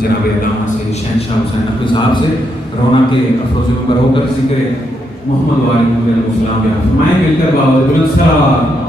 جناب علامہ سے شہنشاہ حسین نقوی صاحب سے رونا کے افروز پر ہو کر ذکر محمد وآل محمد علیہ السلام بیان فرمائیں مل کر باور بلند سلام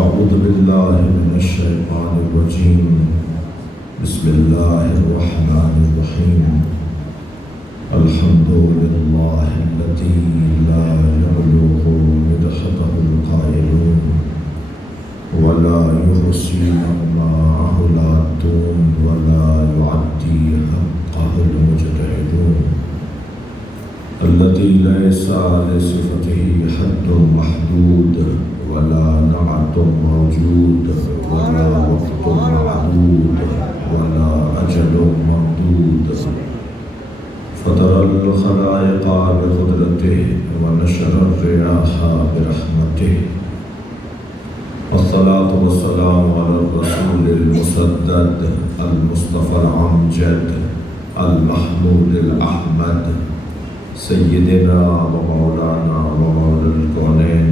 أعوذ بالله من الشيطان الرجيم بسم الله الرحمن الرحيم الحمد لله الذي لا يبلغ مدحته القائلون ولا يحصي نعماءه العادون ولا يعدي حقه المجتهدون الذي ليس لصفته حد محدود ولا نعت موجود ولا وقت معدود ولا أجل ممدود فطر الخلائق بقدرته ونشر الرياح برحمته والصلاة والسلام على الرسول المسدد المصطفى الأمجد المحمود الأحمد سيدنا ومولانا ومولى الكونين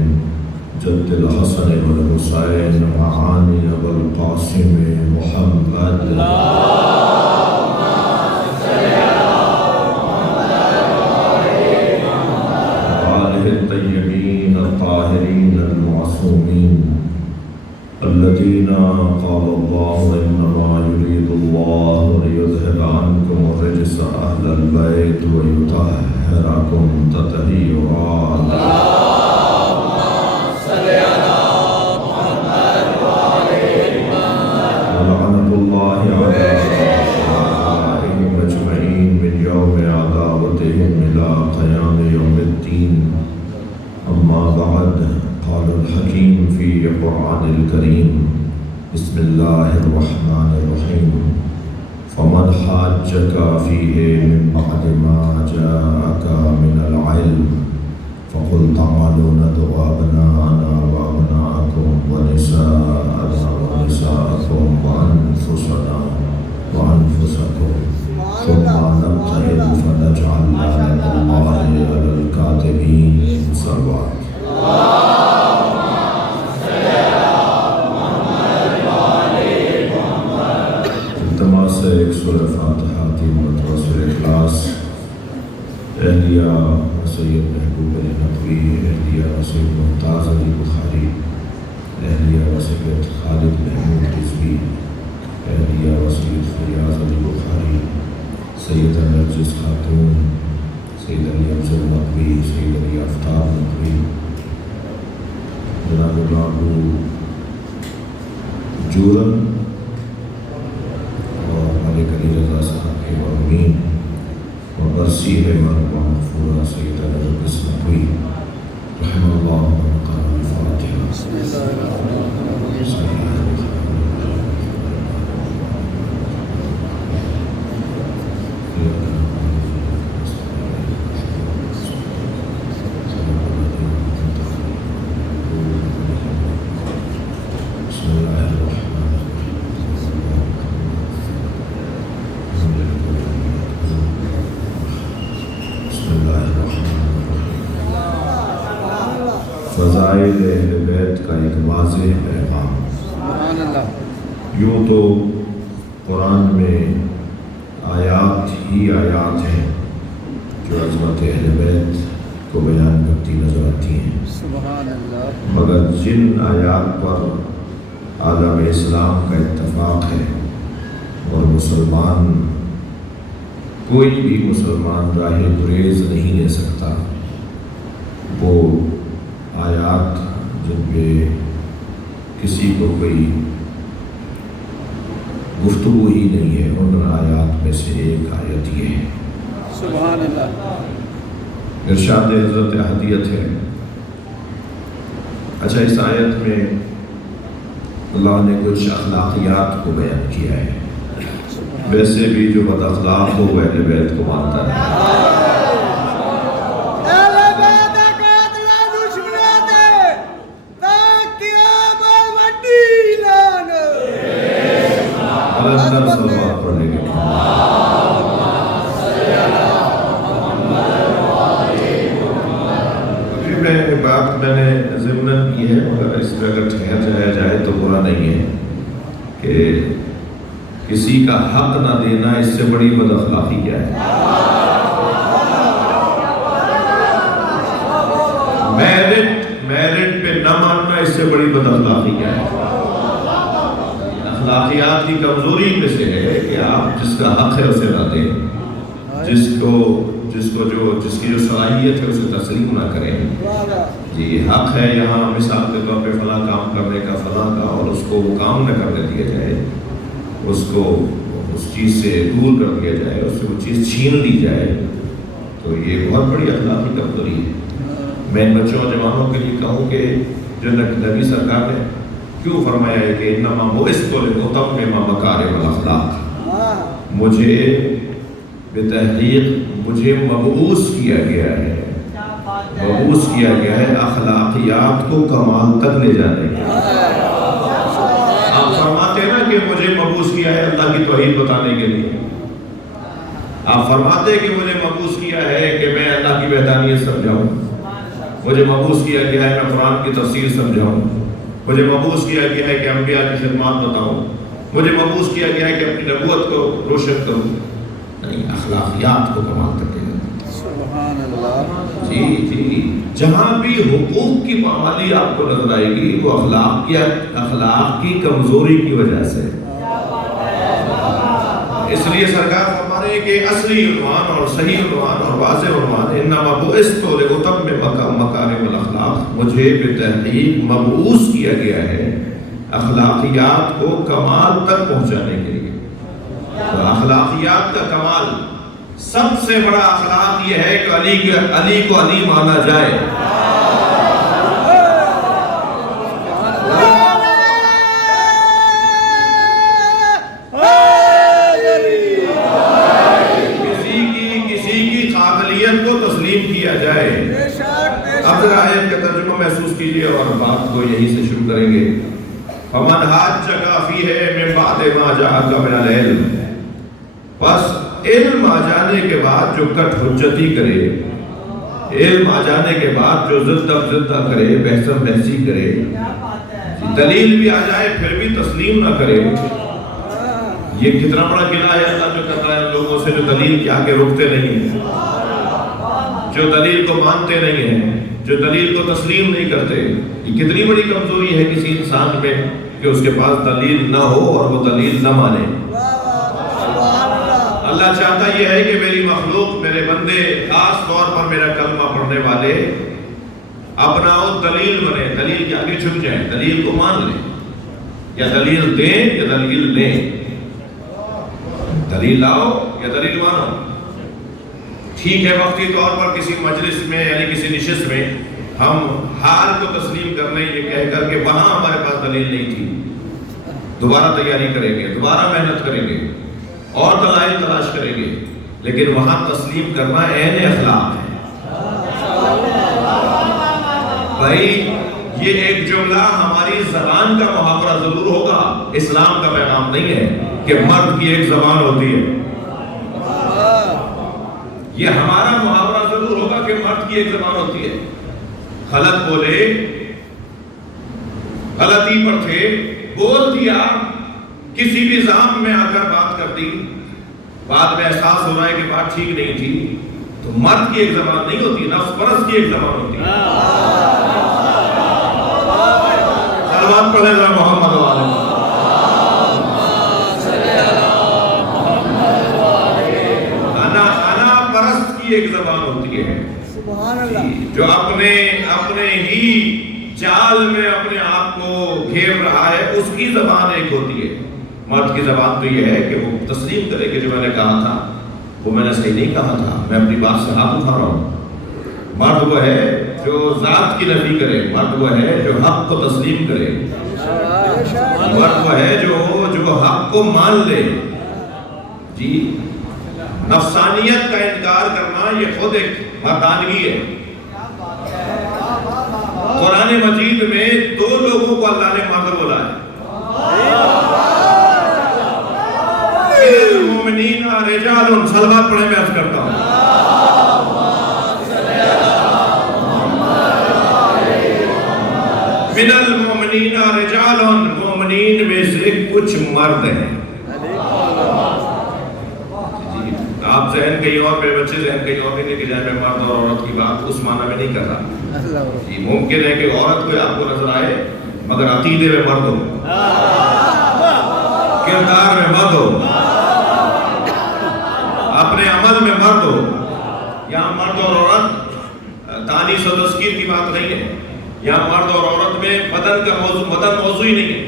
جد الحسن والحسين وعاني والقاسم محمد اللهم صل على محمد وآله الطيبين الطاهرين المعصومين الذين قال الله إنما يريد الله ليذهب عنكم الرجس أهل البيت ويطهركم تطهيرا ولعنة الله على أعدائهم أجمعين من يوم عداوتهم إلى قيام يوم الدين أما بعد قال الحكيم في القرآن الكريم بسم الله الرحمن الرحيم فمن حاجك فيه من بعد ما جاءك من العلم فقل تعالوا ندعو أبناءنا وأبناءكم ونساءنا ونساءكم وأنفسنا وأنفسكم ثم نبتهل فنجعل لعنة الله على الكاذبين صلوات التماس ایک سورہ فاتحہ تین مرتبہ سورہ اخلاص اہلیہ سید محبوب علی ندوی اہلیہ سید ممتاز علی بخاری اہلیہ سید خالد محمود رضوی اہلیہ سید فریاض علی بخاری سید نرجس خاتون سید علی افضل ندوی سید علی آفتاب ندوی جناب ابو جورن اور ملک علی رضا صاحب کے مرحومین وبرسی مرحوم مغفورہ سید نرجس ندوی رحمہ اللہ وقال الفاتحہ بسم اللہ فضائل اہل بیت کا ایک واضح پیغام. یوں تو قرآن میں آیات ہی آیات ہیں جو عظمت اہل بیت کو بیان کرتی نظر آتی ہیں، سبحان اللہ۔ مگر جن آیات پر عالم اسلام کا اتفاق ہے اور مسلمان کوئی بھی مسلمان راہ گریز نہیں لے سکتا، وہ آیات جن پہ کسی کو کوئی گفتگو ہی نہیں ہے، ان آیات میں سے ایک آیت یہ ہے۔ سبحان اللہ۔ ارشاد حضرت احدیت ہے۔ اچھا، اس آیت میں اللہ نے کچھ اخلاقیات کو بیان کیا ہے۔ ویسے بھی جو بد اخلاق ہو وہ اہل بیت کو مانتا ہے۔ سلوات پڑھنے کے لیے بات میں نے ضمناً کی ہے، مگر اس پہ اگر ٹھہر جایا جائے تو برا نہیں ہے کہ کسی کا حق نہ دینا اس سے بڑی بد اخلاقی کیا ہے؟ میرٹ پہ نہ ماننا اس سے بڑی بد اخلاقی کیا ہے؟ اخلاقیات کی کمزوری میں سے ہے کہ آپ جس کا حق ہے اسے نہ دیں، جس کی جو صلاحیت ہے اسے تسلیم نہ کریں۔ جی حق ہے یہاں مثال کے طور پہ فلاں کام کرنے کا فلاں کا، اور اس کو وہ کام نہ کرنے دیا جائے، اس کو اس چیز سے دور کر دیا جائے، اس سے وہ چیز چھین لی جائے، تو یہ بہت بڑی اخلاقی کمزوری ہے۔ میں ان بچوں اور جوانوں کے لیے کہوں کہ جو نبی سرکار نے کیوں فرمایا ہے کہ انما بعثت لاتمم مکارم الاخلاق، مجھے مبعوث کیا گیا ہے اخلاقیات کو کمال تک لے جانے کے لیے۔ آپ فرماتے ہیں نا کہ مجھے مبعوث کیا ہے اللہ کی توحید بتانے کے لیے، آپ فرماتے ہیں کہ مجھے مبعوث کیا ہے کہ میں اللہ کی وحدانیت سمجھاؤں، مجھے مبعوث کیا گیا ہے میں قرآن کی تفسیر سمجھاؤں، مجھے مبعوث کیا گیا ہے کہ انبیاء کی خدمات بتاؤں، مجھے مبعوث کیا گیا ہے کہ اپنی نبوت کو روشن کروں، نہیں، اخلاقیات کو کمال تک لے جانا۔ سبحان اللہ۔ جی جہاں بھی حقوق کی پامالی آپ کو نظر آئے گی وہ اخلاق کی کمزوری کی وجہ سے۔ اس لیے سرکار فرما رہے ہیں کہ اصلی عنوان اور صحیح عنوان اور واضح عنوان انما بعثت لاتمم مکارم الاخلاق، مجھے بتحقیق مبعوث کیا گیا ہے اخلاقیات کو کمال تک پہنچانے کے لیے۔ تو اخلاقیات کا کمال، سب سے بڑا اخلاق یہ ہے کہ علی کو علی مانا جائے۔ کسی کی قابلیت کو تسلیم کیا جائے۔ اب ذرا آیت کا ترجمہ محسوس کیجئے اور بات کو یہیں سے شروع کریں گے۔ فَمَنْ حَاجَّكَ فِيهِ مِنْ بَعْدِ مَا جَاءَكَ مِنَ الْعِلْمِ، بس علم آ جانے کے بعد جو کٹ حجتی کرے، علم آ جانے کے بعد جو زدہ کرے، بحثم بحثی کرے، دلیل بھی آ جائے پھر بھی تسلیم نہ کرے، یہ کتنا بڑا گناہ ہے اللہ جو کر رہا ہے لوگوں سے جو دلیل کے آگے رکتے نہیں ہیں، جو دلیل کو مانتے نہیں ہیں، جو دلیل کو تسلیم نہیں کرتے۔ یہ کتنی بڑی کمزوری ہے کسی انسان میں کہ اس کے پاس دلیل نہ ہو اور وہ دلیل نہ مانے۔ اللہ چاہتا یہ ہے کہ میری مخلوق، میرے بندے، خاص طور پر میرا کلمہ پڑھنے والے اپنا دلیل بنے، دلیل کے آگے جھک جائیں، دلیل کو مان لیں، یا دلیل دیں یا دلیل لیں، دلیل لاؤ یا دلیل مانو۔ ٹھیک ہے وقتی طور پر کسی مجلس میں یعنی کسی نشست میں ہم حال کو تسلیم کر لیں یہ کہہ کر کہ وہاں ہمارے پاس دلیل نہیں تھی، دوبارہ تیاری کریں گے، دوبارہ محنت کریں گے اور دلائل تلاش کریں گے، لیکن وہاں تسلیم کرنا عین اخلاق ہے۔ بھائی یہ ایک جملہ ہماری زبان کا محاورہ ضرور ہوگا، اسلام کا پیغام نہیں ہے کہ مرد کی ایک زبان ہوتی ہے۔ یہ ہمارا محاورہ ضرور ہوگا کہ مرد کی ایک زبان ہوتی ہے۔ غلط بولے، غلطی پر تھے، بول دیا، کسی بھی ذہن میں آ کر بات کر دی، بعد میں احساس ہو رہا ہے کہ بات ٹھیک نہیں تھی، تو مرد کی ایک زبان نہیں ہوتی، نفس پرست کی ایک زبان ہوتی ہے. سلوات پڑھیں ذرا محمد والے. انا پرست کی ایک زبان ہوتی ہے سبحان اللہ. جو اپنے ہی جال میں اپنے آپ کو گھیر رہا ہے، اس کی زبان ایک ہوتی ہے. مرد کی زبان تو یہ ہے کہ وہ تسلیم کرے کہ جو میں نے کہا تھا وہ میں نے صحیح نہیں کہا تھا، میں اپنی بات سے ہاتھ اٹھا رہا ہوں. مرد وہ ہے جو ذات کی نفی کرے، مرد وہ ہے جو حق کو تسلیم کرے، مرد وہ ہے جو حق کو مان لے. جی نفسانیت کا انکار کرنا یہ خود ایک مردانگی ہے. قرآن مجید میں 2 لوگوں کو اللہ نے مرد بولا ہے. المؤمنین رجال، صلوات پڑھیں، میں عرض کرتا ہوں. من المؤمنین رجال، مومنین میں سے کچھ مرد ہیں. آپ ذہن کہیں اور، میرے بچے ذہن کہیں اور نہیں کہ جائے میں مرد اور عورت کی بات اس معنی میں نہیں کر رہا. جی ممکن ہے کہ عورت کوئی آپ کو نظر آئے مگر عقیدے میں مرد ہو، کردار میں مرد ہو، اپنے عمل میں مرد ہو. یہاں مرد اور عورت تانیث و تذکیر کی بات نہیں ہے. یہاں مرد اور عورت میں بدن موضوع ہی نہیں ہے.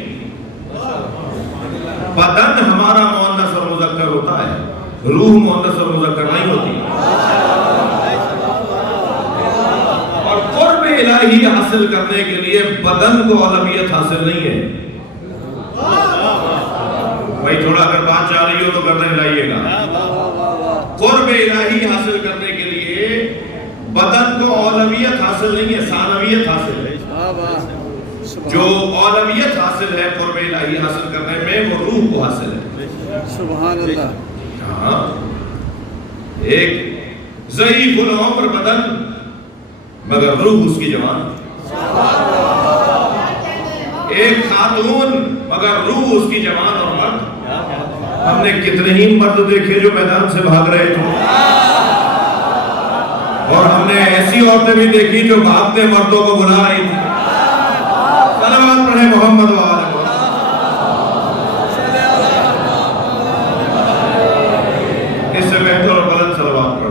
بدن ہمارا مؤنث اور مذکر ہوتا ہے، روح مؤنث اور مذکر نہیں ہوتی. اور قرب الہی حاصل کرنے کے لیے بدن کو اولویت حاصل نہیں ہے. بھائی تھوڑا اگر بات جا رہی ہو تو گردن ہلائیے گا. قرب الہی حاصل کرنے کے لیے بدن کو اولویت حاصل نہیں ہے، ثانویت حاصل ہے. جو اولویت حاصل ہے قرب الہی حاصل کرنے میں وہ روح کو حاصل ہے. سبحان اللہ. ہاں ایک ضعیف العمر بدن مگر روح اس کی جوان. ایک خاتون مگر روح اس کی جوان اور مرد. ہم نے کتنے ہی مرد دیکھے جو میدان سے بھاگ رہے تھے، اور ہم نے ایسی عورتیں بھی دیکھی جو بھاگتے مردوں کو بلا رہی تھی. صلوات پڑھیں محمد وآلہ. اس سے بہتر اور بلند صلوات پڑھیں.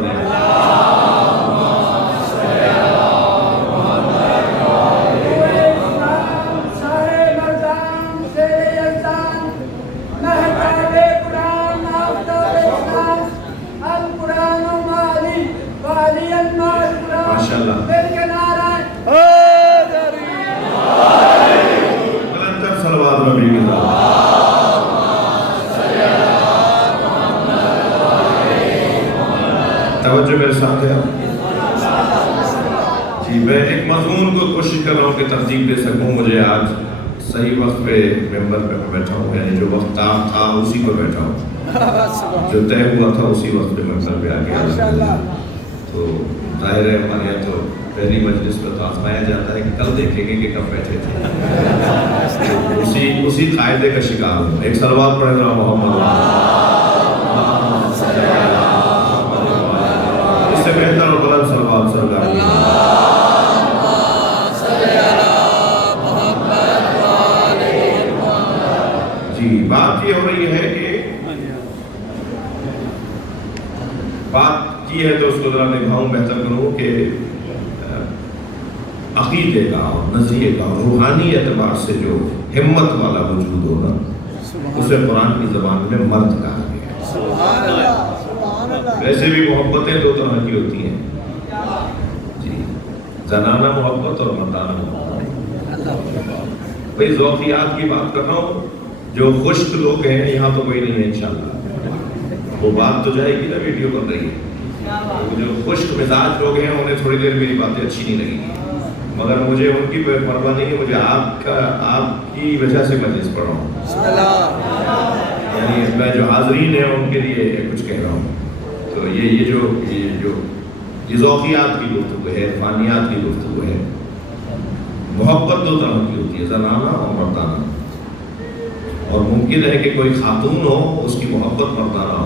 توجہ میرے ساتھ ہے. جی میں ایک مضمون کو کوشش کر رہا ہوں کہ ترتیب دے سکوں. مجھے آج صحیح وقت پہ ممبر پہ بیٹھا ہوں، یعنی جو وقت تھا اسی پہ بیٹھا ہوں، جو طے ہوا تھا اسی وقت پہ ممبر پہ آ گیا. تو ظاہر ہے ہمارے یہاں تو پہلی مجلس میں تو آزمایا جاتا ہے کہ کل دیکھیں گے کہ کب بیٹھے تھے. اسی قاعدے کا شکار ہوں. ایک صلوات پڑھ رہا ہوں محمد. اس سے بہتر اور بلند صلوات سرکار. جی بات یہ ہو رہی ہے کہ بات کی ہے تو اس کو ذرا نبھاؤں، بہتر کروں کہ عقیدے کا اور نظریے کا روحانی اعتبار سے جو ہمت والا وجود ہونا اسے قرآن کی زبان میں مرد کہا گیا ہے. ویسے بھی محبتیں 2 طرح کی ہوتی ہیں جی، زنانہ محبت اور مردانہ محبت. بھئی ذوقیات کی بات کر رہا ہوں. جو خشک لوگ ہیں یہاں تو کوئی نہیں ہے انشاءاللہ، وہ بات تو جائے گی نا، ویڈیو بن رہی ہے. جو خشک مزاج لوگ ہیں انہیں تھوڑی دیر میری باتیں اچھی نہیں لگیں گی، مگر مجھے ان کی پرواہ نہیں ہے. مجھے آپ کی وجہ سے مجلس پڑھ رہا ہوں، یعنی میں جو حاضرین ہیں ان کے لیے کچھ کہہ رہا ہوں. تو یہ ذوقیات کی گفتگو ہے، فانیات کی گفتگو ہے. محبت 2 طرح کی ہوتی ہے، زنانہ اور مردانہ. اور ممکن ہے کہ کوئی خاتون ہو اس کی محبت مردانہ ہو،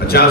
50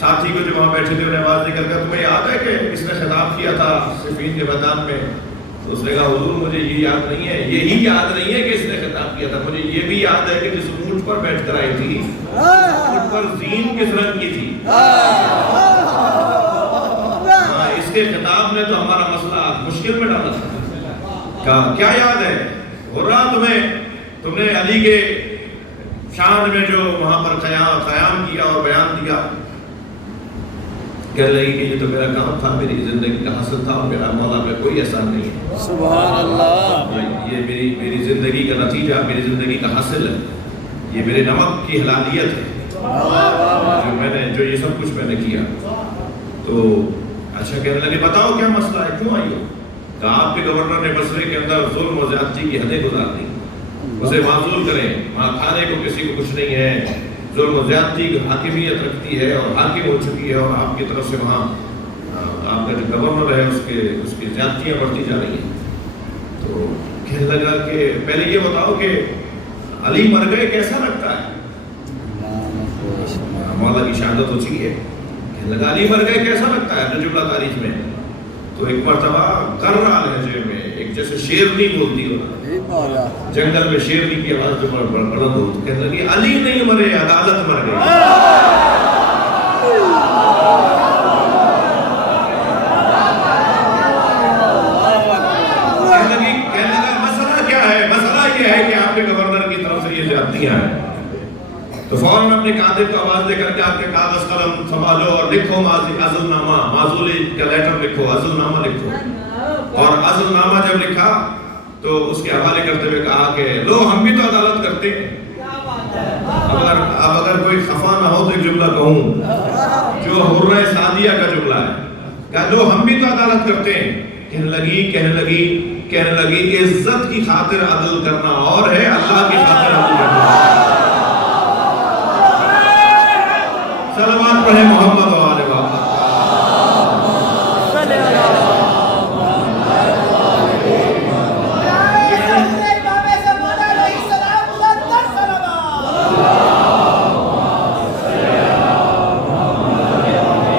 ساتھی کو جو وہاں بیٹھے تھے انہیں آواز نکل کر تمہیں یاد ہے کہ اس نے خطاب کیا تھا صفین کے میدان میں؟ تو اس نے کہا حضور مجھے یہ یاد نہیں ہے، یہی یاد نہیں ہے کہ اس نے خطاب کیا تھا، مجھے یہ بھی یاد ہے کہ جس اونٹ پر بیٹھ کر آئی تھی اونٹ پر زین کس رنگ کی تھی۔ ہاں اس کے خطاب نے تو ہمارا مسئلہ مشکل میں ڈالا تھا۔ کہا کیا یاد ہے؟ ہو رہا تم نے علی کے شان میں جو وہاں پر قیام کیا اور بیان دیا؟ کہہ رہی کہ یہ تو میرا کام تھا، میری زندگی کا حاصل تھا، اور میرا مولا میں کوئی احسان نہیں ہے۔ سبحان اللہ، یہ میری زندگی کا نتیجہ، میری زندگی کا حاصل ہے، یہ میرے نمک کی حلالیت ہے جو یہ سب کچھ میں نے کیا۔ تو اچھا کہنے لگے بتاؤ کیا مسئلہ ہے، کیوں آئی ہو؟ کہ آپ کے گورنر نے بصرے کے اندر ظلم و زیادتی کی حدیں گزار دی، اسے معزول کریں، وہاں کھانے کو کسی کو کچھ نہیں ہے، ظلم و زیادتی کی حاکمیت رکھتی ہے اور حاکم ہو چکی ہے، اور آپ کی طرف سے وہاں آپ کا جو گورنر ہے اس کی زیادتیاں بڑھتی جا رہی ہیں۔ تو کہنے لگا کہ پہلے یہ بتاؤ کہ علی مر گئے کیسا لگتا ہے؟ مولا کی شہادت ہو چکی ہے۔ کہنے لگا علی مر گئے کیسا لگتا ہے جملہ تاریخ میں؟ تو ایک مرتبہ کررا لہجے میں ایک جیسے شیرنی بولتی ہو، جنگل میں شیرنی کی آواز جو بلند ہو، تو کہنے لگی علی نہیں مرے، عدالت مر گئی۔ کہنے لگا مسئلہ کیا ہے؟ مسئلہ یہ ہے کہ آپ کے گورنر کی طرف سے یہ زیادتیاں ہیں۔ تو فوراً اپنے کاتب کو آواز دے کر کے آپ کے کاغذ قلم سنبھالو اور لکھو عزل نامہ، معزولی کا لیٹر لکھو، عزل نامہ لکھو۔ اور عزل نامہ جب لکھا تو اس کے حوالے کرتے ہوئے کہا کہ لو ہم بھی تو عدالت کرتے ہیں۔ اب اگر کوئی خفا نہ ہو تو ایک جملہ کہوں جو حرہ سعدیہ کا جملہ ہے، کہ لو ہم بھی تو عدالت کرتے ہیں۔ کہنے لگی عزت کی خاطر عدل کرنا اور ہے، اللہ کی خاطر عدل کرنا۔ صلوات پڑھے محمد و آل محمد۔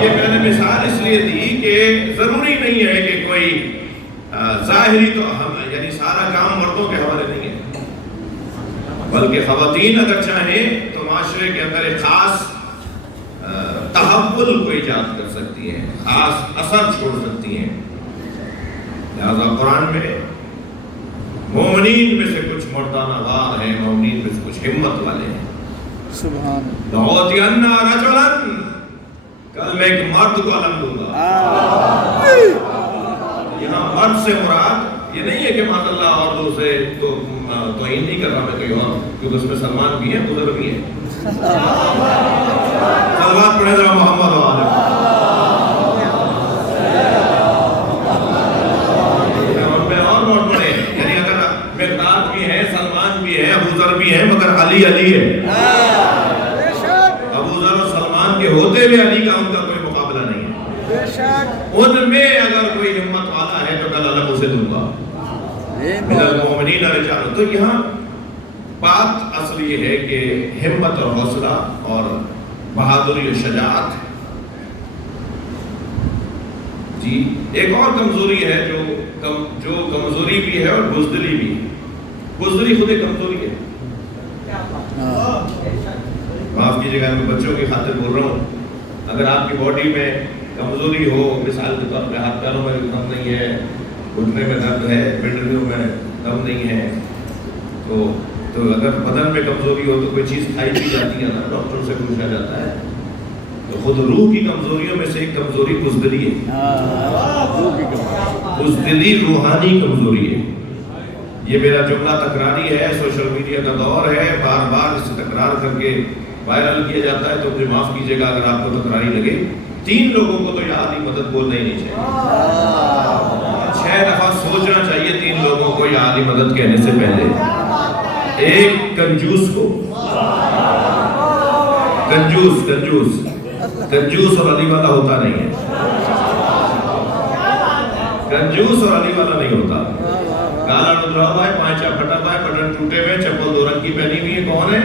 یہ میں نے مثال اس لیے دی کہ ضروری نہیں ہے کہ کوئی ظاہری تو یعنی سارا کام مردوں کے حوالے نہیں ہے، بلکہ خواتین اگر چاہیں تو معاشرے کے اندر ایک خاص تحول کو ایجاد کر سکتی ہیں، خاص اثر چھوڑ سکتی ہیں۔ لہذا قرآن میں مومنین میں سے کچھ مردانہ وار ہیں، مومنین میں سے کچھ ہمت والے ہیں۔ سبحان لَأُعْطِيَنَّ رَجُلًا، کل میں ایک مرد کو علم دوں گا۔ یہاں مرد سے مراد یہ نہیں ہے کہ ماشاء اللہ عورتوں سے توہین نہیں کر رہا میں کوئی اور، کیونکہ اس میں سلمان بھی ہیں، بزرگ بھی ہیں۔ صلوات پڑھے ذرا محمد و آل محمد۔ ہم میں اور بہت بڑے ہیں، یعنی اگر مقداد بھی ہیں، سلمان بھی ہیں، ابو ذر بھی ہیں، مگر علی ہے۔ ابو ذر اور سلمان کے ہوتے ہوئے علی کا ان کا کوئی مقابلہ نہیں ہے۔ ان میں اگر کوئی ہمت والا ہے تو کل علم اسے دوں گا۔ من المؤمنین رجال۔ تو یہاں بات اصل یہ ہے کہ ہمت اور حوصلہ اور بہادری و شجاعت۔ جی ایک اور کمزوری ہے جو کمزوری بھی ہے اور بزدلی بھی ہے۔ بزدلی خود ایک کمزوری ہے۔ معاف کیجیے گا میں بچوں کی خاطر بول رہا ہوں، اگر آپ کی باڈی میں کمزوری ہو، مثال کے طور پہ ہاتھ پیروں میں دم نہیں ہے، گھٹنے میں درد ہے، پنڈلیوں میں دم نہیں ہے، تو اگر بدن میں کمزوری ہو تو کوئی چیز کھائی بھی جاتی ہے نا، ڈاکٹر سے پوچھا جاتا ہے، تو خود روح کی کمزوریوں میں سے ایک کمزوری بزدلی ہے۔ بزدلی روحانی کمزوری ہے۔ یہ میرا جملہ تکراری ہے، سوشل میڈیا کا دور ہے، بار بار اسے تکرار کر کے وائرل کیا جاتا ہے، تو مجھے معاف کیجیے گا اگر آپ کو تکراری لگے۔ 3 لوگوں کو تو یہ عالی مدد بولنا ہی نہیں چاہیے، 6 دفعہ سوچنا چاہیے 3 لوگوں کو یہ عالی مدد کہنے سے پہلے۔ ایک کنجوس کو، کنجوس اور علی والا ہوتا نہیں ہے، کنجوس اور علی والا نہیں ہوتا۔ کالا ڈدرا ہوا ہے، پانچا پھٹا ہوا ہے، بٹن ٹوٹے ہوئے، چپل 2 رنگ کی پہنی ہوئی ہے، کون ہے؟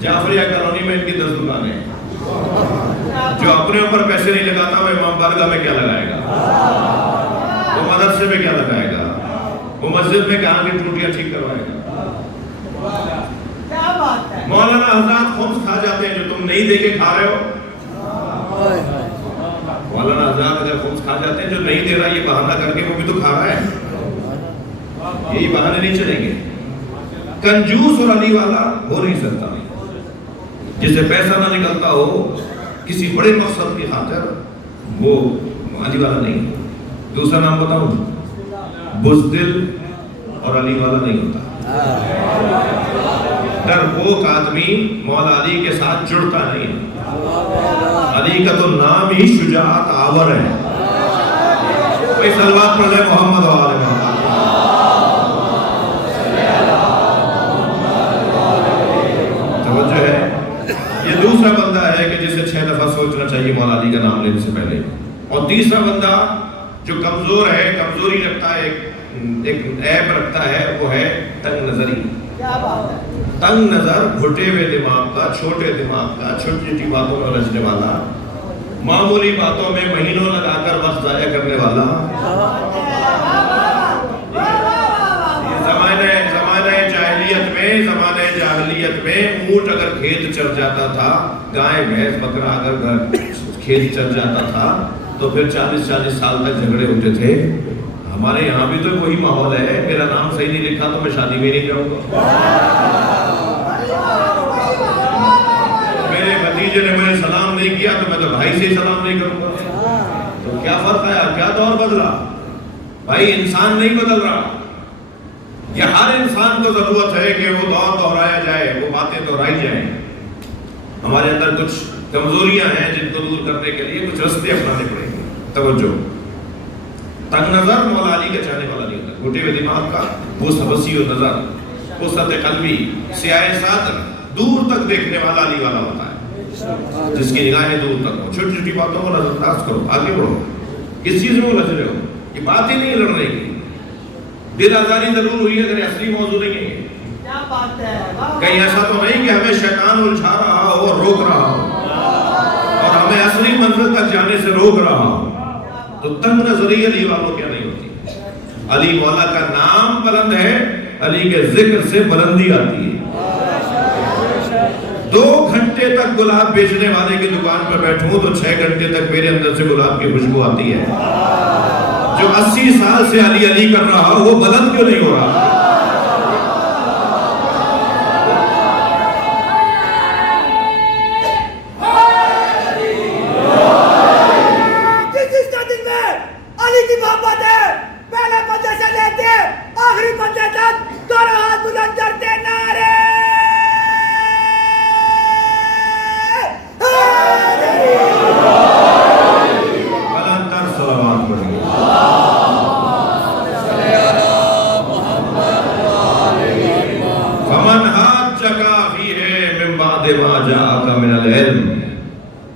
جعفریہ کالونی میں ان کی 10 دکانیں ہیں۔ جو اپنے اوپر پیسے نہیں لگاتا وہ امام بارگاہ میں کیا لگائے گا؟ وہ مدرسے میں کیا لگائے گا؟ وہ مسجد میں کہاں کی ٹوٹیاں ٹھیک کروائے گا؟ مولانا حضرات خمس کھا جاتے ہیں جو تم نہیں دے کے کھا رہے ہو. مولانا حضرات اگر خمس کھا جاتے ہیں جو نہیں دے رہا یہ بہانہ کر کے وہ بھی تو کھا رہا ہے. یہی بہانے نہیں چلیں گے. کنجوس اور علی والا ہو نہیں سکتا جسے پیسہ نہ نکلتا ہو کسی بڑے مقصد کی خاطر وہ علی والا نہیں. دوسرا نام بتاؤں بزدل اور علی والا نہیں ہوتا. ڈرپوک آدمی مولا علی کے ساتھ جڑتا نہیں ہے. علی کا تو نام ہی شجاعت آور ہے. کوئی صلوات پڑھ لے محمد و آل محمد. توجہ ہے. یہ دوسرا بندہ ہے کہ جسے 6 دفعہ سوچنا چاہیے مولا علی کا نام لینے سے پہلے. اور تیسرا بندہ جو کمزور ہے, کمزوری رکھتا ہے, ایک عیب رکھتا ہے, وہ ہے تنگ نظری. تنگ نظر, گھٹے ہوئے دماغ کا, چھوٹے دماغ کا, چھوٹی چھوٹی باتوں میں الجھنے والا, معمولی باتوں میں مہینوں لگا کر وقت ضائع کرنے والا. زمانہ جاہلیت میں اونٹ اگر کھیت چر جاتا تھا, گائے بھینس بکرا اگر کھیت چر جاتا تھا تو پھر 40 سال تک جھگڑے ہوتے تھے. ہمارے یہاں بھی تو وہی ماحول ہے. میرا نام صحیح نہیں لکھا تو میں شادی بھی نہیں کروں گا. میرے بھتیجے نے مجھے سلام نہیں کیا تو میں تو بھائی سے سلام نہیں کروں گا. تو کیا فرق آیا؟ کیا دور بدلا بھائی؟ انسان نہیں بدل رہا. یہ ہر انسان کو ضرورت ہے کہ وہ دور دہرایا جائے, وہ باتیں دہرائی جائیں. ہمارے اندر کچھ کمزوریاں ہیں جن کو دور کرنے کے لیے کچھ رستے اپنانے پڑیں گے. توجہ. تنگ نظر مولا علی کا چاہنے والا نہیں ہوتا. گھٹے ہوئے دماغ کا, وسیع نظر, وسعت قلبی, سیاہ صدر, دور تک دیکھنے والا علی والا ہوتا ہے. جس کی نگاہیں دور تک ہو. چھوٹی چھوٹی باتوں کو نظر انداز کرو, آگے بڑھو. کس چیز میں الجھ رہے ہو؟ یہ بات ہی نہیں لڑنے کی. دل آزاری ضرور ہوئی ہے, اگر اصلی موضوع نہیں ہے. کہیں ایسا تو نہیں کہ ہمیں شیطان الجھا رہا ہو اور روک رہا ہو اور ہمیں اصلی منزل تک جانے سے روک رہا ہو. تو تنگ نظری علی والوں کیا نہیں ہوتی. علی مولا کا نام بلند ہے, علی کے ذکر سے بلندی آتی ہے. 2 گھنٹے تک گلاب بیچنے والے کی دکان پر بیٹھوں تو 6 گھنٹے تک میرے اندر سے گلاب کی خوشبو آتی ہے. جو 80 سال سے علی علی کر رہا وہ بلند کیوں نہیں ہو رہا؟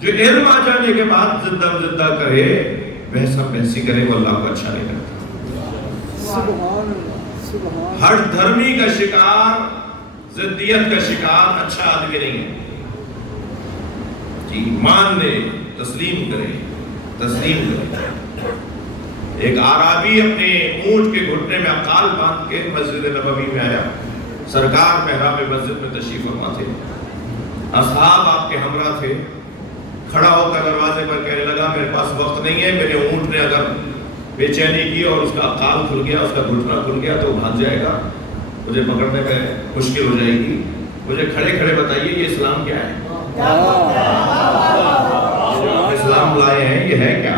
جو علم آ جانے کے بعد زدہ کرے بحث بحثی کرے وہ اللہ کو اچھا نہیں لگتا. ہر دھرمی کا شکار, ضدیت کا شکار اچھا آدمی نہیں ہے. جی مان لے, تسلیم کرے. ایک عربی اپنے اونٹ کے گھٹنے میں عقال باندھ کے مسجد نبوی میں آیا. سرکار محراب مسجد میں تشریف فرما تھے, اصحاب آپ کے ہمراہ تھے. کھڑا ہو کر دروازے پر کہنے لگا میرے پاس وقت نہیں ہے, میرے اونٹ نے اگر بے چینی کی اور اس کا عقال کھل گیا, اس کا گھٹنا کھل گیا تو بھاگ جائے گا, مجھے پکڑنے میں مشکل ہو جائے گی. مجھے کھڑے کھڑے بتائیے یہ اسلام کیا ہے؟ اسلام لائے ہیں یہ ہے کیا؟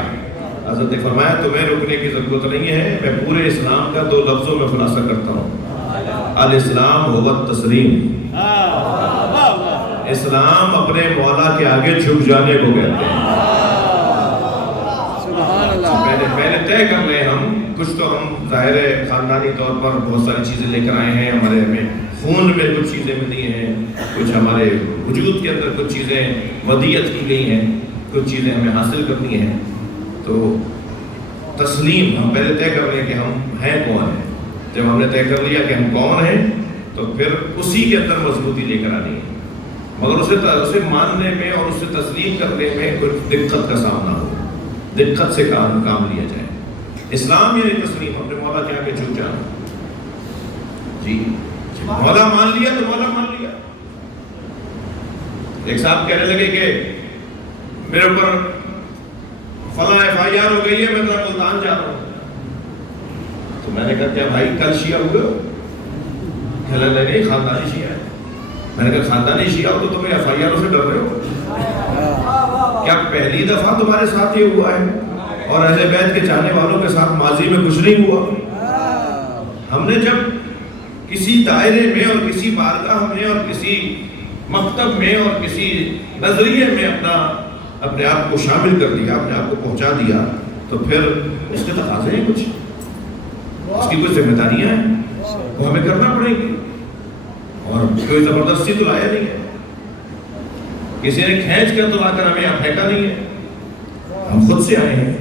حضرت نے فرمایا تمہیں رکنے کی ضرورت نہیں ہے, میں پورے اسلام کا 2 لفظوں میں خلاصہ کرتا ہوں. الاسلام هو التسلیم. اسلام اپنے مولا کے آگے جھک جانے کو کہتے ہیں. پہلے طے کر لیں ہم کچھ تو ہم ظاہر ہے خاندانی طور پر بہت ساری چیزیں لے کر آئے ہیں. ہمارے ہمیں خون میں کچھ چیزیں ملی ہیں, کچھ ہمارے وجود کے اندر کچھ چیزیں ودیعت کی گئی ہیں, کچھ چیزیں ہمیں حاصل کرنی ہیں. تو تسلیم ہم پہلے طے کر لیں کہ ہم ہیں کون ہیں. جب ہم نے طے کر لیا کہ ہم کون ہیں تو پھر اسی کے اندر مضبوطی لے کر آنی ہے. مگر اسے ماننے میں اور اسے تسلیم کرنے میں کوئی دقت کا سامنا ہو، دقت سے کام لیا جائے۔ اسلام یعنی تسلیم، اپنے مولا کیا کہ چوک جانا، جی مولا مان لیا تو مولا مان لیا۔ ایک صاحب کہنے لگے کہ میرے اوپر فلاں FIR ہو گئی ہے، میں ذرا ملتان جا رہا ہوں۔ تو میں نے کہا کیا بھائی کل شیعہ ہوئے ہو؟ کہنے لگے نہیں خاندانی شیعہ ہے۔ میں نے کہا خاندانی شیعہ ہو تو تمہیں FIR سے ڈر رہے ہو؟ کیا پہلی دفعہ تمہارے ساتھ یہ ہوا ہے؟ اور اہل بیت کے چاہنے والوں کے ساتھ ماضی میں کچھ نہیں ہوا؟ ہم نے جب کسی دائرے میں اور کسی بارگاہ میں اور کسی مکتب میں اور کسی نظریے میں اپنے آپ کو شامل کر دیا، اپنے آپ کو پہنچا دیا، تو پھر اس کے تقاضے ہیں کچھ، اس کی کچھ ذمہ داریاں ہیں، وہ ہمیں کرنا پڑیں گی، اور کوئی زبردستی تو لایا نہیں ہے، کسی نے کھینچ کر تو لا کر ہمیں یہاں پھینکا نہیں ہے، ہم خود سے آئے ہیں۔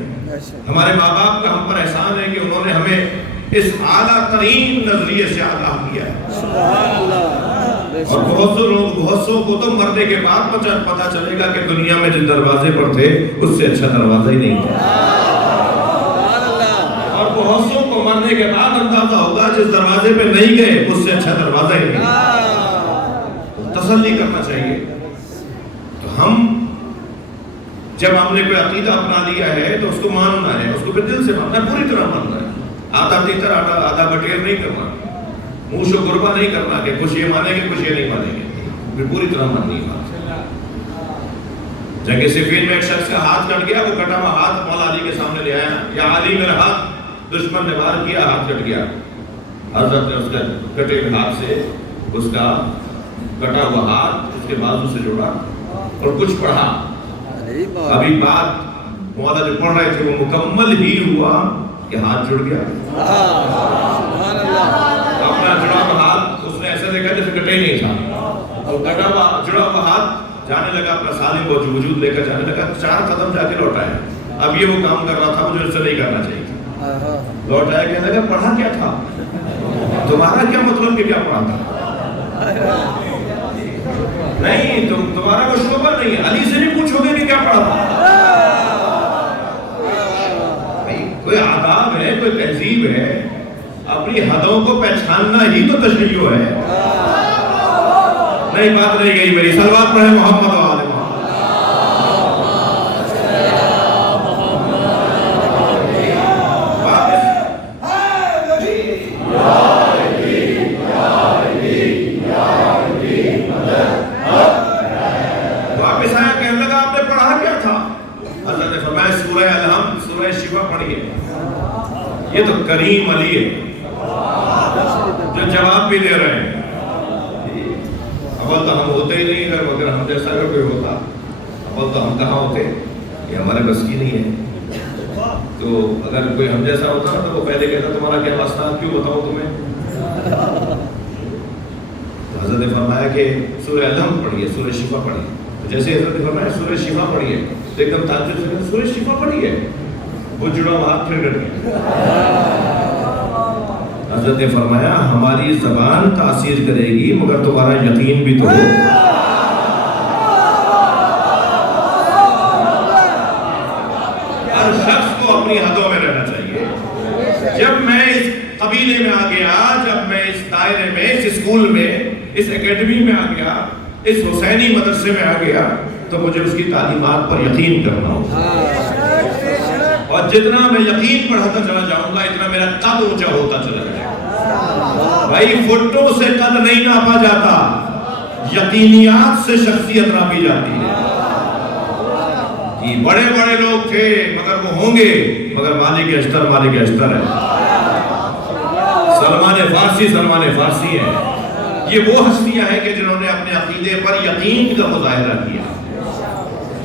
ہمارے ماں باپ کا ہم پر احسان ہے کہ انہوں نے ہمیں اس اعلیٰ ترین نظریے سے آگاہ کیا ہے، اور بہت سو کو تو مرنے کے بعد پتہ چلے گا کہ دنیا میں جس دروازے پر تھے اس سے اچھا دروازہ ہی نہیں تھا، اور بہت سو کو مرنے کے بعد اندازہ ہوگا جس دروازے پہ نہیں گئے اس سے اچھا دروازہ ہی نہیں تھا۔ تسلی کرنا چاہیے۔ تو ہم جب ہم نے کوئی عقیدہ اپنا لیا ہے تو اس کو ماننا ہے، اس کو پھر دل سے ماننا ہے، پوری طرح ماننا ہے، آدھا تیتر آدھا بٹیر نہیں کرنا، منہ و گربا نہیں کرنا کہ کچھ یہ مانیں گے کچھ یہ نہیں مانیں گے، پھر پوری طرح ماننی ہے۔ جنگ صفین میں ایک شخص کا ہاتھ کٹ گیا، وہ کٹا ہوا ہاتھ مولا علی کے سامنے لے آیا، یا علی میرا ہاتھ دشمن نے وار کیا، ہاتھ کٹ گیا۔ حضرت نے اس کا کٹے ہوئے ہاتھ سے اس کا کٹا ہوا ہاتھ اس کے بازو سے جوڑا اور کچھ پڑھا۔ ابھی بات مولا جو پڑھ رہے تھے وہ مکمل ہی ہوا کہ ہاتھ جڑ گیا۔ اپنا جڑا ہوا ہاتھ اس نے ایسے دیکھا جیسے کٹے ہی نہیں تھا، اور کٹا ہوا جڑا ہوا ہاتھ جانے لگا، اپنا سالم وجود لے کر جانے لگا، 4 قدم جا کے لوٹا ہے۔ اب یہ وہ کام کر رہا تھا مجھے اس سے نہیں کرنا چاہیے تھا، لوٹ آیا کہنے لگا پڑھا کیا تھا؟ تمہارا کیا مطلب کہ کیا پڑھا تھا؟ نہیں تمہارا وہ شعبہ نہیں ہے، علی سے نہیں پوچھو گے کہ کیا پڑھا تھا۔ کوئی آداب ہے، کوئی تہذیب ہے، اپنی حدوں کو پہچاننا ہی تو تشریع ہے۔ نہیں بات نہیں گئی میری، صلوات پڑھیں محمد و آل محمد۔ واپس آیا کہنے لگا آپ نے پڑھا کیا تھا؟ حضرت نے فرمایا سورہ الحمد، سورہ شفا پڑھیے۔ یہ تو کریم علی ہے جو جواب بھی دے رہے ہیں۔ اول تو ہم ہوتے ہی نہیں، اگر ہم جیسا اگر کوئی ہوتا اول تو ہم کہاں ہوتے، یہ ہمارے بس کی نہیں ہے۔ تو اگر کوئی ہم جیسا ہوتا تو وہ پہلے کہتا تمہارا کیا واسطہ، کیوں بتاؤ تمہیں۔ تو حضرت نے فرمایا کہ سورہ الحمد پڑھیے، سورہ شفا پڑھیے۔ جیسے حضرت نے فرمایا سورہ شفا پڑھیے تو ایک دم تعجب سے سورہ شفا پڑھیے، وہ جڑا ہوا ہاتھ پھر ڈر گیا۔ حضرت نے فرمایا ہماری زبان تاثیر کرے گی مگر تمہارا یقین بھی تو ہو۔ ہر شخص کو اپنی حدوں میں رہنا چاہیے۔ جب میں اس قبیلے میں آ گیا، جب میں اس دائرے میں، اس اسکول میں، اس اکیڈمی میں آ گیا، اس حسینی مدرسے میں آ گیا، تو مجھے اس کی تعلیمات پر یقین کرنا ہوگا، اور جتنا میں یقین بڑھاتا چلا جاؤں گا اتنا میرا قد اونچا ہوتا چلا جائے گا۔ بھائی فٹوں سے قد نہیں ناپا جاتا، یقینیات سے شخصیت ناپی جاتی ہے۔ کہ بڑے بڑے لوگ تھے مگر وہ ہوں گے، مگر مالک اشتر ہے۔ سلمان فارسی ہے۔ یہ وہ ہستیاں ہیں کہ جنہوں نے اپنے عقیدے پر یقین کا مظاہرہ کیا۔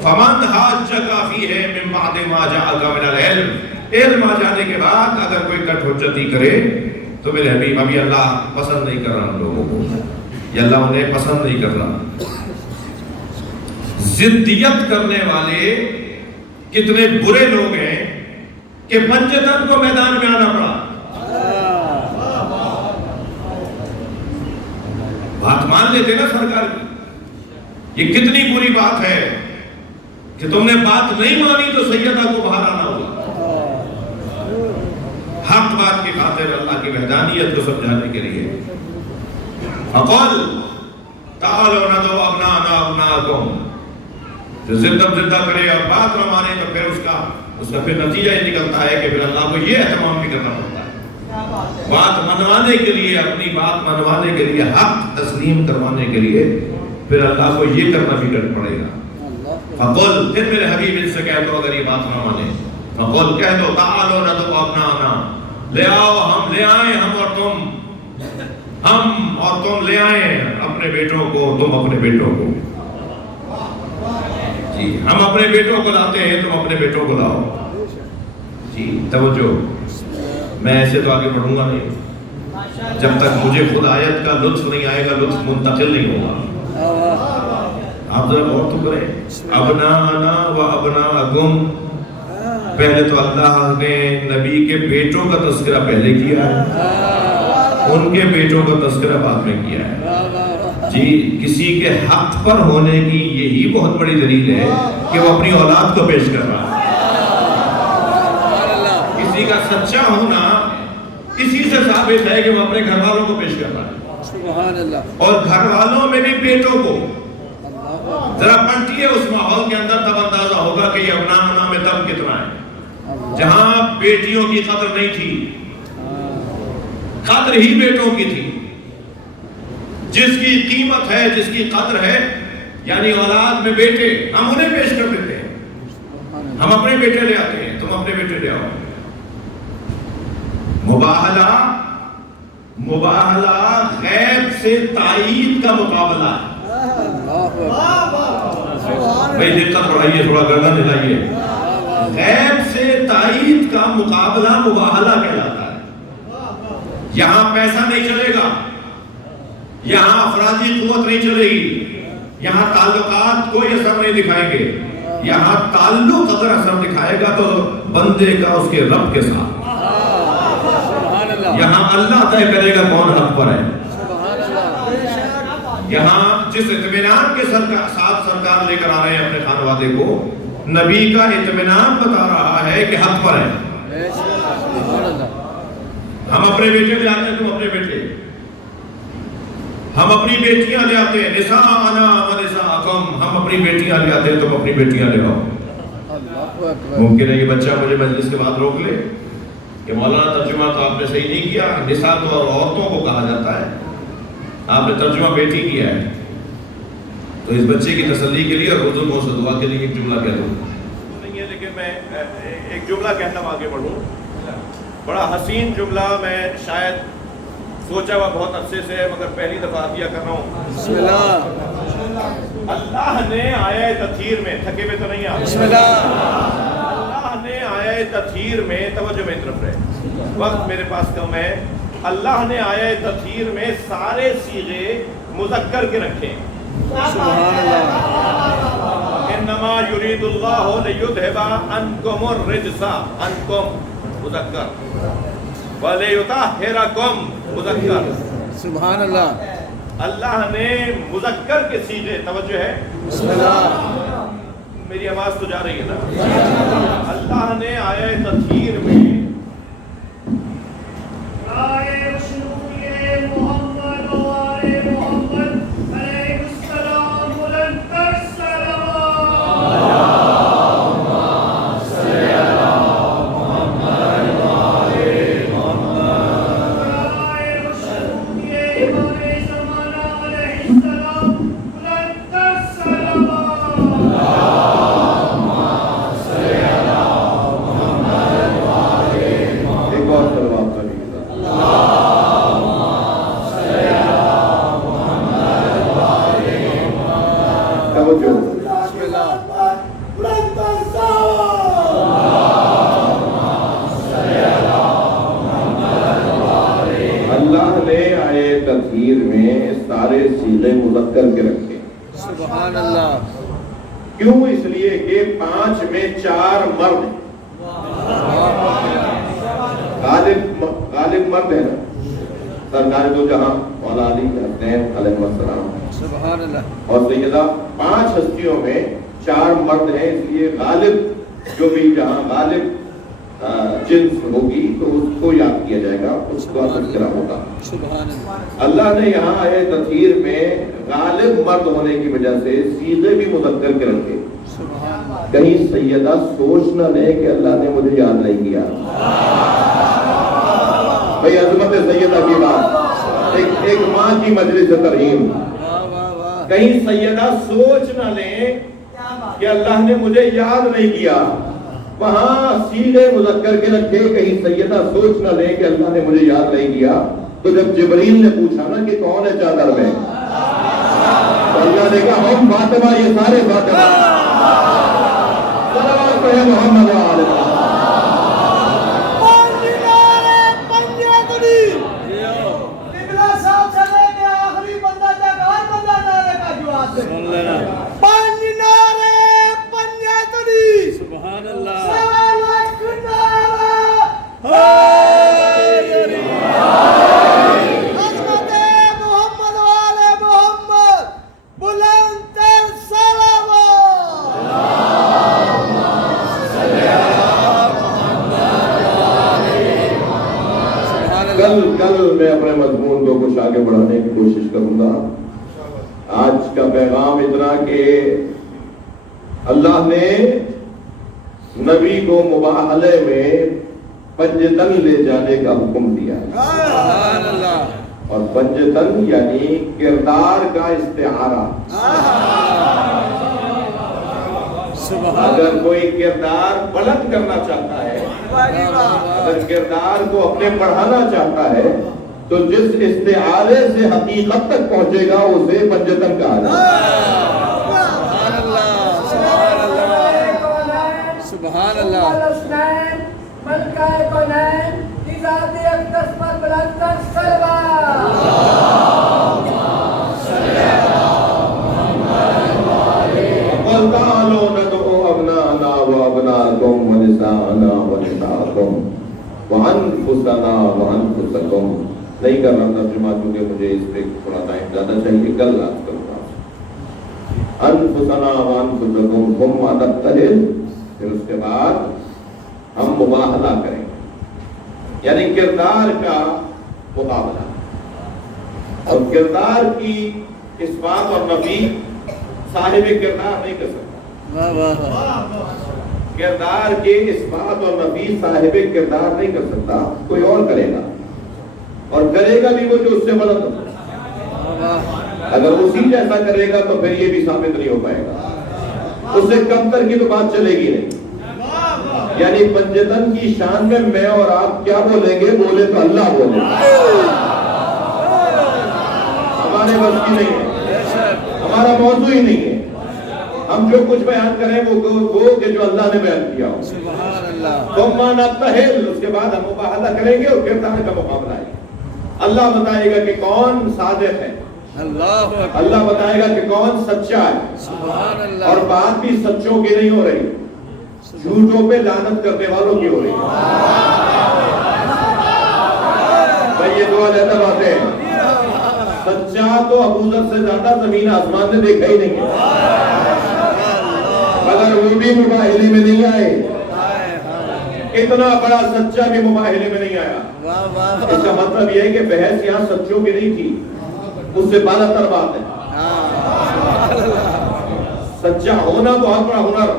فَمَنْ حَاجَّكَ فِيهِ مِنْ بَعْدِ مَا جَاءَكَ مِنَ الْعِلْمِ، علم آ جانے کے بعد اگر کوئی کٹ حجتی کرے تو میرے حبیب ابھی اللہ پسند نہیں کر رہا ان لوگوں کو، یہ اللہ انہیں پسند نہیں کر رہا۔ ضدیت کرنے والے کتنے برے لوگ ہیں کہ پنجتن کو میدان میں آنا پڑا۔ بات مان لیتے نا سرکار کی، یہ کتنی بری بات ہے کہ تم نے بات نہیں مانی تو سیدہ کو باہر آنا ہوگا. حق بات کی خاطر اللہ کی وحدانیت کو سمجھانے کے لیے اقول تعالوا ندعو ابناءنا ابناءکم. جو زدہ کرے اور بات نہ مانے تو پھر اس کا پھر نتیجہ یہ نکلتا ہے کہ پھر اللہ کو یہ اہتمام بھی کرنا پڑتا ہے. بات منوانے کے لیے، اپنی بات منوانے کے لیے، حق تسلیم کروانے کے لیے پھر اللہ کو یہ کرنا بھی پڑے گا. فقل، پھر میرے حبیب ان سے کہہ دو اگر یہ بات نہ مانے، فقل کہہ دو تعالوا ندعو ابناءنا، لے آؤ ہم لے آئیں ہم اور تم لے آئیں اپنے بیٹوں کو، تم اپنے بیٹوں کو. جی ہم اپنے بیٹوں کو لاتے ہیں، تم اپنے بیٹوں کو لاؤ. جی توجہ، میں ایسے تو آگے بڑھوں گا نہیں جب تک مجھے خود آیت کا لطف نہیں آئے گا، لطف منتقل نہیں ہوگا. آپ ذرا غور تو کریں، ابناءنا و ابناءکم. پہلے تو اللہ نے نبی کے بیٹوں کا تذکرہ پہلے کیا ہے، ان کے بیٹوں کا تذکرہ بعد میں کیا ہے. جی کسی کے حق پر ہونے کی یہی بہت بڑی دلیل ہے کہ وہ اپنی اولاد کو پیش کر رہا ہے. کسی کا سچا ہونا اسی سے ثابت ہے کہ وہ اپنے گھر والوں کو پیش کر رہا ہے. سبحان اللہ. اور گھر والوں میں بھی بیٹوں کو ذرا پلٹیے اس ماحول کے اندر، تب اندازہ ہوگا کہ یہ ابناء میں دم کتنا ہے. جہاں بیٹیوں کی قدر نہیں تھی، قدر ہی بیٹوں کی تھی. جس کی قیمت ہے، جس کی قدر ہے، یعنی اولاد میں بیٹے، ہم انہیں پیش کر دیتے ہیں. ہم اپنے بیٹے لے آتے ہیں، تم اپنے بیٹے لے آؤ. مباہلہ غیب سے تائید کا مقابلہ ہے. بھئی دقت بڑھائیے، تھوڑا گردن ہلائیے. غیب سے تائید کا مقابلہ مباہلہ کہلاتا ہے. یہاں پیسہ نہیں چلے گا، یہاں افرادی قوت نہیں چلے گی، یہاں تعلقات کوئی اثر نہیں دکھائیں گے. یہاں تعلق اگر اثر دکھائے گا تو بندے کا اس کے رب کے ساتھ. یہاں اللہ طے کرے گا کون حق پر ہے. یہاں جس اطمینان کے ساتھ سرکار لے کر آ رہے ہیں اپنے خانوادے کو، نبی کا اطمینان بتا رہا ہے کہ حق پر ہے. ہم اپنے بیٹے لے آتے ہیں، تم اپنے بیٹے. ہم اپنی بیٹیاں لے آتے ہیں، نساءنا و نساءکم. ہم اپنی بیٹیاں لے آتے ہیں، تم اپنی بیٹیاں لے آؤ. ممکن ہے یہ بچہ مجھے مجلس کے بعد روک لے کہ مولانا ترجمہ تو آپ نے صحیح نہیں کیا، نساء تو عورتوں کو کہا جاتا ہے، آپ نے ترجمہ بیٹی کیا ہے. تو اس بچے کی تسلی کے لیے اور بزرگوں سے دعا کے لیے ایک جملہ کہہ دوں. نہیں ہے لیکن میں ایک جملہ کہتا ہوں، آگے بڑھوں. بڑا حسین جملہ، میں شاید سوچا ہوا بہت عرصے سے ہے مگر پہلی دفعہ دیا کر رہا ہوں. بسم اللہ. اللہ نے آیہ تطہیر میں، تھکے میں تو نہیں آپ، بسم اللہ. اللہ نے آیہ تطہیر میں، توجہ میری طرف رہے، وقت میرے پاس کم ہے. اللہ نے آیہ تطہیر میں سارے صیغے مذکر کے رکھے. سبحان اللہ. انما یرید اللہ لیذھب عنکم الرجس، عنکم مذکر، ولیطہرکم مذکر. سبحان اللہ. اللہ نے مذکر کے صیغے، توجہ ہے، بسم اللہ. میری آواز تو جا رہی ہے نا. اللہ نے آیہ تطہیر میں سبحان اللہ. کیوں؟ اس لیے کہ 5 میں 4 مرد، غالب مرد ہے نا، سرکار دو جہاں مولا علی حسین علیہ السلام سبحان اللہ. اور سیدہ 5 ہستیوں میں 4 مرد ہیں، اس لیے غالب جو بھی جہاں غالب جنس ہوگی تو اس کو یاد کیا جائے گا، اس کو تذکرہ ہوگا. سبحان اللہ. اللہ نے یہاں آئے تطہیر میں غالب مرد ہونے کی وجہ سے صیغے بھی مذکر کے رکھے. سبحان اللہ. کہیں سیدہ سوچ نہ لے کہ اللہ نے مجھے یاد نہیں کیا. بھئی عظمت سیدہ کی بات، ایک ماں کی مجلس ترحیم. واہ واہ واہ. کہیں سیدہ سوچ نہ لیں کہ اللہ نے مجھے یاد نہیں کیا. وہاں صیغے مذکر کے رکھے، کہیں سیدہ سوچ نہ لیں کہ اللہ نے مجھے یاد نہیں کیا. تو جب جبریل نے پوچھا نا کہ کون ہے چادر میں، تو اللہ نے کہا ہم فاطمہ، یہ سارے فاطمہ. صلوات پڑھیں محمد و آل محمد. سن لینا. سبحان اللہ. کل میں اپنے مضمون کو کچھ آگے بڑھانے کی کوشش کروں گا. آج کا پیغام اتنا کہ اللہ نے نبی کو مباہلے میں پنجتن لے جانے کا حکم دیا. سبحان اللہ. اور پنجتن یعنی کردار کا استعارہ. اگر کوئی کردار بلند کرنا چاہتا ہے، اگر کردار کو اپنے بڑھانا چاہتا ہے، تو جس استعارے سے حقیقت تک پہنچے گا اسے پنجتن کہا سبحان اللہ. سبحان اللہ. سبحان اللہ. تعالوا ندعو أبناءنا وأبناءكم ونساءنا ونساءكم وأنفسنا وأنفسكم. نہیں کر رہا ترجمہ کیونکہ مجھے اس پہ تھوڑا ٹائم زیادہ چاہیے، کل رات کروں گا. انفسنا وانفسکم، ہم نبتہل، پھر اس کے بعد ہم مباہلہ کریں گے، یعنی کردار کا مقابلہ. اور کردار کی اثبات اور نفی صاحب کردار نہیں کر سکتا. واہ واہ. کردار کے اثبات اور نفی صاحب کردار نہیں کر سکتا، کوئی اور کرے گا، اور کرے گا بھی وہ جو اس سے بلند ہو. اگر اسی جیسا کرے گا تو پھر یہ بھی ثابت نہیں ہو پائے گا، اس سے کمتر کی تو بات چلے گی نہیں. یعنی پنجتن کی شان میں میں اور آپ کیا بولیں گے؟ بولے تو اللہ بولے، ہمارے بس کی نہیں ہے، ہمارا موضوع ہی نہیں ہے. ہم جو کچھ بیان کریں وہ کہ جو اللہ نے بیان کیا ہو. سبحان اللہ. ثم نبتہل، اس کے بعد ہم مباہلہ کریں گے اور کردار کا مقابلہ ہے. اللہ بتائے گا کہ کون صادق ہے، اللہ اللہ بتائے گا کہ کون سچا ہے. سبحان اللہ. اور بات بھی سچوں کی نہیں ہو رہی، جھوٹوں پہ لعنت کرنے والوں کی ہو رہی ہے. بھائی یہ دو علیحدہ باتیں ہیں. سچا تو ابو ذر سے زیادہ زمین آسمان نے دیکھا ہی نہیں ہے، مگر وہ بھی مباہلے میں نہیں آئے. اتنا بڑا سچا بھی مباہلے میں نہیں آیا. واہ واہ. اس کا مطلب یہ ہے کہ بحث یہاں سچوں کی نہیں تھی، اس سے بالا تر بات ہے. سچا ہونا بہت بڑا ہنر،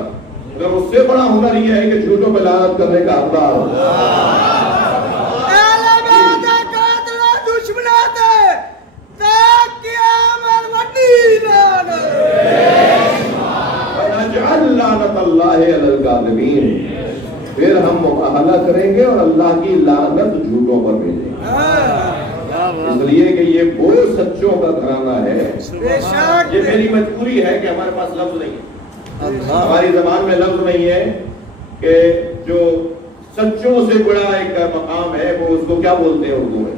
مگر اس سے بڑا ہنر یہ ہے کہ جھوٹوں پہ لعنت کرنے کا حقدار ہو. لعنت اللہ علی الکاذبین، پھر ہم مباہلہ کریں گے اور اللہ کی لعنت جھوٹوں پر بھیجیں گے. اس لیے کہ یہ وہ سچوں کا گھرانہ ہے. یہ میری مجبوری ہے کہ ہمارے پاس لفظ نہیں ہے، ہماری زبان میں لفظ نہیں ہے کہ جو سچوں سے بڑا ایک مقام ہے وہ اس کو کیا بولتے ہیں اردو میں،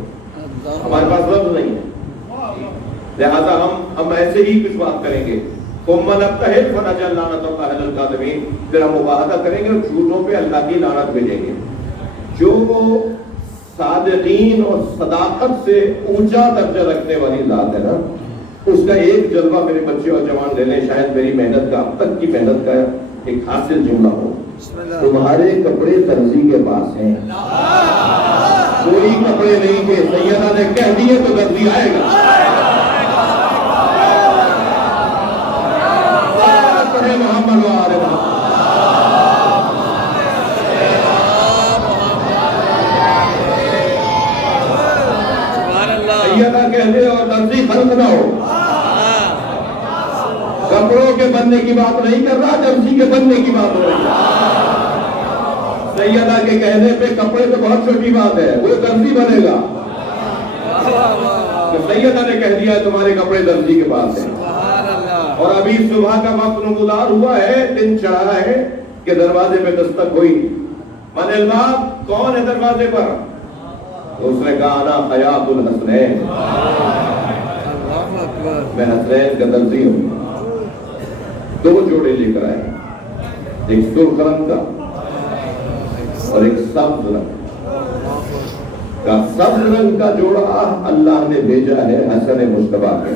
ہمارے پاس لفظ نہیں ہے. لہذا ہم ایسے ہی کچھ بات کریں گے. ثم نبتہل فنجعل لعنت اللہ علی الکاذبین، پھر ہم مباہلہ کریں گے اور جھوٹوں پہ اللہ کی لعنت بھیجیں گے. جو صادقین اور صداقت سے اونچا درجہ رکھنے والی ذات ہے نا، اس کا ایک جلوہ میرے بچے اور جوان لے لیں، شاید میری محنت کا اب تک کی محنت کا ایک حاصل جملہ ہو، تمہارے کپڑے درزی کے پاس ہیں، کوئی کپڑے نہیں کہ سیدہ نے کہہ دیے تو درزی آئے گا۔ محمد و آل محمد۔ سیدہ کہہ دے اور درزی خلق نہ ہو۔ کپڑوں کے بننے کی بات نہیں کر رہا، درزی کے بننے کی بات ہو رہی ہے۔ سیدہ کے کہنے پہ کپڑے تو بہت چھوٹی بات ہے، وہ درزی بنے گا۔ تو سیدہ نے کہہ دیا تمہارے کپڑے درزی کے پاس ہیں، اور ابھی صبح کا وقت نمودار ہوا ہے، دن چڑھا ہے کہ دروازے پہ دستک ہوئی۔ من الباب، کون ہے دروازے پر؟ تو اس نے کہا انا خیاط الحسنین، میں حسنین کا درزی ہوں۔ دو جوڑے لے کر آئے، ایک سرخ رنگ کا اور ایک سبز رنگ کا۔ سبز رنگ کا جوڑا اللہ نے بھیجا ہے حسن مصطفیٰ کے،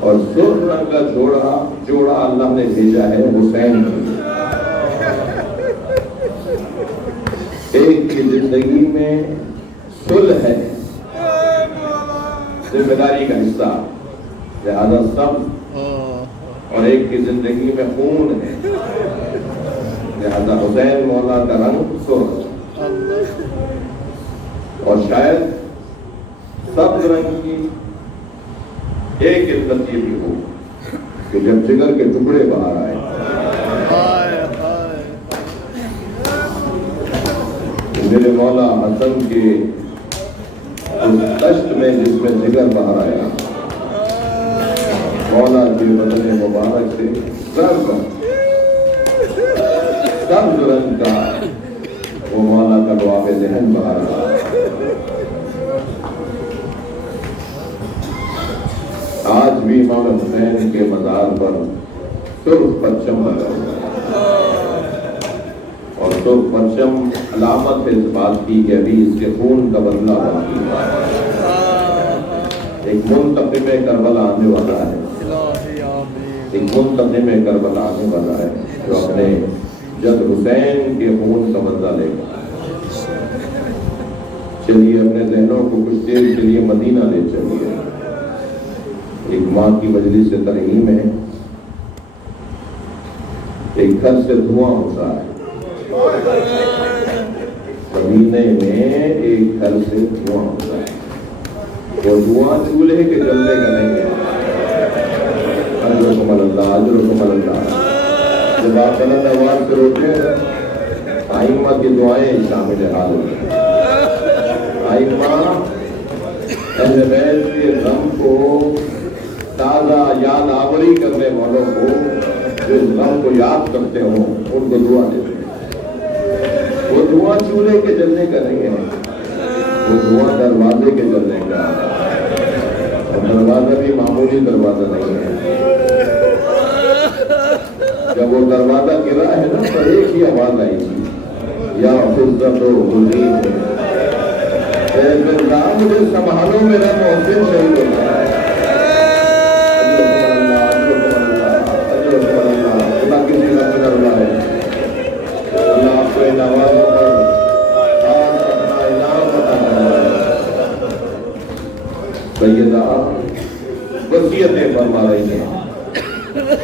اور سرخ رنگ کا جوڑا اللہ نے بھیجا ہے حسین کے۔ ایک کی زندگی میں صلح ہے، ذمہ داری کا حصہ، لہذا سبز، اور ایک کی زندگی میں خون ہے، لہذا حسین مولا کا رنگ سرخ۔ اور شاید سبز رنگ کی ایک علت یہ بھی ہو کہ جب جگر کے ٹکڑے باہر آئے، میرے مولا حسن کے اس دشت میں جس میں جگر باہر آیا، مولا کے بدن مبارک سے سبز رنگ کا وہ مولا کا لعاب ذہن باہر آیا۔ آج بھی امام حسین کے مزار پر سرخ پرچم لگا ہوا ہے، اور سرخ پرچم علامت ہے اس بات کی کہ ابھی اس کے خون کا بدلہ باقی ہے۔ ایک منتقم کربلا آنے والا ہے، ایک منتقم کربلا آنے والا ہے جو اپنے جد حسین کے خون کا بدلہ لے گا۔ چلیے اپنے ذہنوں کو کچھ دیر کے لیے مدینہ لے چلیے۔ ایک ماں کی مجلس سے ترہیم ہے، ایک گھر سے دھواں ہوتا ہے، مدینے میں ایک گھر سے دھواں ہوتا ہے، وہ دھواں چولہے کے جلنے کا نہیں ہے۔ اجرکم اللہ، اجرکم اللہ۔ جب آپ بلند آواز سے روتے ہیں، آئمہ کی دعائیں شامل حال ہوتی ہیں۔ آئمہ اہل بیت کے غم کو تازہ یاد آوری کرنے والوں کو، جو اس غم کو یاد کرتے ہوں، ان کو دعا دیتے ہیں۔ وہ دعا چولہے کے جلنے کا نہیں ہے، وہ دعا دروازے کے جلنے کا، اور دروازہ بھی معمولی دروازہ نہیں ہے۔ جب وہ دروازہ گرا ہے نا تو ایک ہی آواز آئی تھی، یا حضرت و حضیر، اے مرزا مجھے سنبھالو، میرا محسن شہید ہوتا ہے۔ سیدہ وصیتیں فرما رہی ہیں،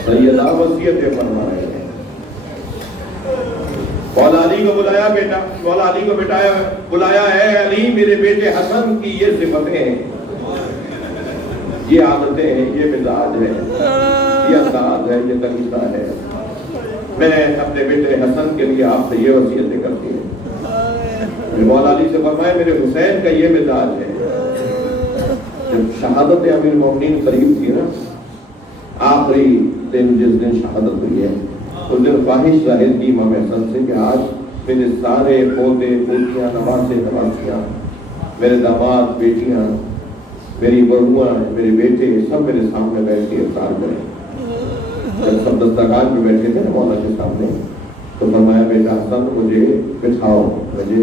سیدہ وصیتیں فرما رہی ہیں۔ مولا علی کو بلایا بیٹا، مولا علی کو بلایا ہے، علی میرے بیٹے حسن کی یہ صفتیں ہیں، یہ عادتیں ہیں، یہ مزاج ہے، یہ انداز ہے، یہ طریقہ ہے، میں اپنے بیٹے حسن کے لیے آپ سے یہ وصیتیں کرتی ہوں۔ مولا علی سے فرمایا میرے حسین کا یہ مزاج ہے۔ جب شہادت امیر المومنین قریب تھی نا، آخری دن جس دن شہادت ہوئی ہے، اس دن خواہش ظاہر کی امام حسن سے کہ آج میرے سارے پوتے پوتیاں، نواسے نواسیاں، میرے داماد بیٹیاں، میری بہوئیں، میرے بیٹے سب میرے سامنے بیٹھ کے افطار کریں۔ جب سب دسترخوان پہ بیٹھے تھے نا مولا کے سامنے، تو فرمایا بیٹا حسن مجھے بٹھاؤ، مجھے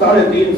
3.5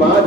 5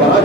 5